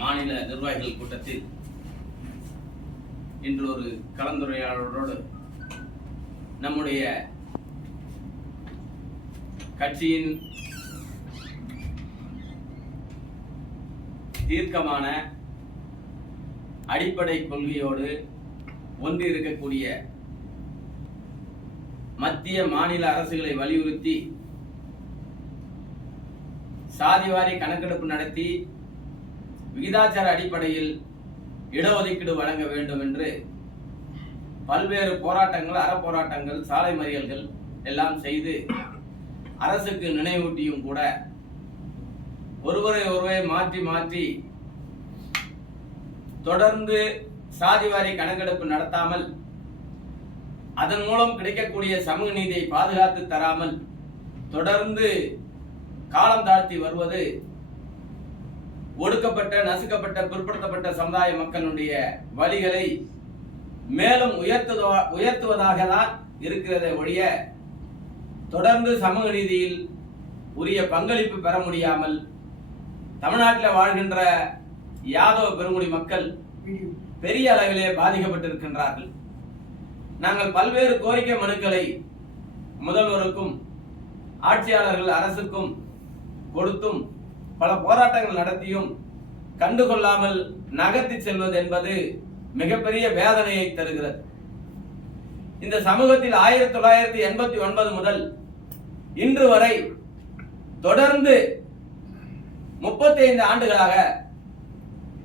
மாநில நிர்வாகிகள் கூட்டத்தில் இன்று ஒரு கலந்துரையாடலோடு நம்முடைய கட்சியின் தீர்க்கமான அடிப்படை கொள்கையோடு ஒன்றிருக்கக்கூடிய மத்திய மாநில அரசுகளை வலியுறுத்தி சாதிவாரி கணக்கெடுப்பு நடத்தி விகிதாச்சார அடிப்படையில் இடஒதுக்கீடு வழங்க வேண்டும் என்று பல்வேறு போராட்டங்கள், அறப்போராட்டங்கள், சாலை மறியல்கள் எல்லாம் செய்து அரசுக்கு நினைவூட்டியும் கூட ஒருவரை மாற்றி மாற்றி தொடர்ந்து சாதிவாரி கணக்கெடுப்பு நடத்தாமல் அதன் மூலம் கிடைக்கக்கூடிய சமூக நீதியை பாதுகாத்து தராமல் தொடர்ந்து காலம் தாழ்த்தி வருவது ஒடுக்கப்பட்ட, நசுக்கப்பட்ட, பிற்படுத்தப்பட்ட சமுதாய மக்களுடைய வழிகளை மேலும் உயர்த்துவதாக தான் இருக்கிறதை ஒழிய தொடர்ந்து சமூக நீதியில் உரிய பங்களிப்பு பெற முடியாமல் தமிழ்நாட்டில் வாழ்கின்ற யாதவ பெருங்குடி மக்கள் பெரிய அளவிலே பாதிக்கப்பட்டிருக்கின்றார்கள். நாங்கள் பல்வேறு கோரிக்கை மனுக்களை முதல்வருக்கும் ஆட்சியாளர்கள் அரசுக்கும் கொடுத்தும் பல போராட்டங்கள் நடத்தியும் கண்டுகொள்ளாமல் நகர்த்தி செல்வது என்பது மிகப்பெரிய வேதனையை தருகிறது. இந்த சமூகத்தில் 1989 முதல் இன்று வரை தொடர்ந்து 35 ஆண்டுகளாக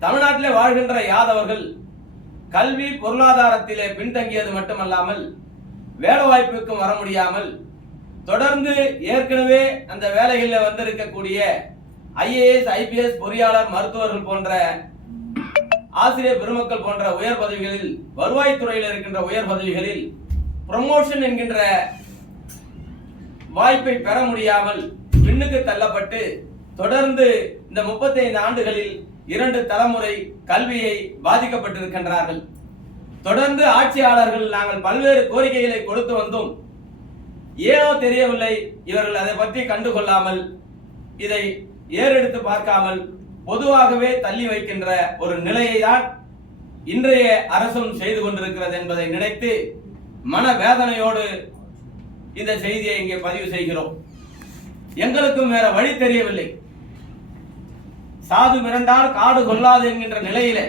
தமிழ்நாட்டிலே வாழ்கின்ற யாதவர்கள் கல்வி பொருளாதாரத்திலே பின்தங்கியது மட்டுமல்லாமல் வேலை வாய்ப்புக்கும் வர முடியாமல் தொடர்ந்து ஏற்கனவே அந்த வேலைகளில் வந்திருக்கக்கூடிய IAS, IPS, பொறியாளர், மருத்துவர்கள் போன்ற ஆசிரியர் பெருமக்கள் போன்ற உயர் பதவிகளில், வருவாய்த்துறையில் இருக்கின்ற உயர் பதவிகளில் ப்ரமோஷன் என்கின்ற வாய்ப்பை பெற முடியாமல் பின்னுக்கு தள்ளப்பட்டு தொடர்ந்து இந்த 35 ஆண்டுகளில் 2 தலைமுறை கல்வியை பாதிக்கப்பட்டிருக்கின்றார்கள். தொடர்ந்து ஆட்சியாளர்கள் நாங்கள் பல்வேறு கோரிக்கைகளை கொடுத்து வந்தோம். ஏனோ தெரியவில்லை, இவர்கள் அதை பற்றி கண்டுகொள்ளாமல் இதை ஏறெடுத்து பார்க்காமல் பொதுவாகவே தள்ளி வைக்கின்ற ஒரு நிலையை தான் இன்றைய அரசும் செய்து கொண்டிருக்கிறது என்பதை நினைத்து மனவேதனையோடு இந்த செய்தியை இங்கே பதிவு செய்கிறோம். எங்களுக்கும் வேற வழி தெரியவில்லை. சாது மிரண்டால் காடு கொள்ளாது என்கின்ற நிலையில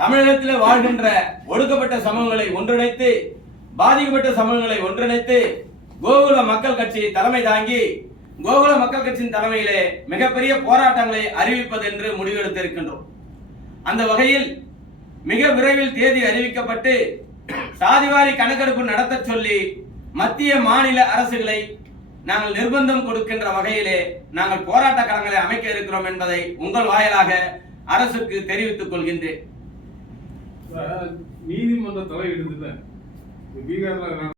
தமிழகத்தில் வாழ்கின்ற ஒடுக்கப்பட்ட சமூகங்களை ஒன்றிணைத்து, பாதிக்கப்பட்ட சமூகங்களை ஒன்றிணைத்து கோகுல மக்கள் கட்சி தலைமை தாங்கி கோகுல மக்கள் கட்சியின் தலைமையிலே மிகப்பெரிய போராட்டங்களை அறிவிப்பது என்று முடிவெடுத்திருக்கின்றோம். அந்த வகையில் மிக விரைவில் தேதி அறிவிக்கப்பட்டு சாதிவாரி கணக்கெடுப்பு நடத்த சொல்லி மத்திய மாநில அரசுகளை நாங்கள் நிர்பந்தம் கொடுக்கின்ற வகையிலே நாங்கள் போராட்ட களங்களை அமைக்க இருக்கிறோம் என்பதை உங்கள் வாயிலாக அரசுக்கு தெரிவித்துக் கொள்கின்றேன். நீதிமன்ற தலையிடுதுல பீகார்ல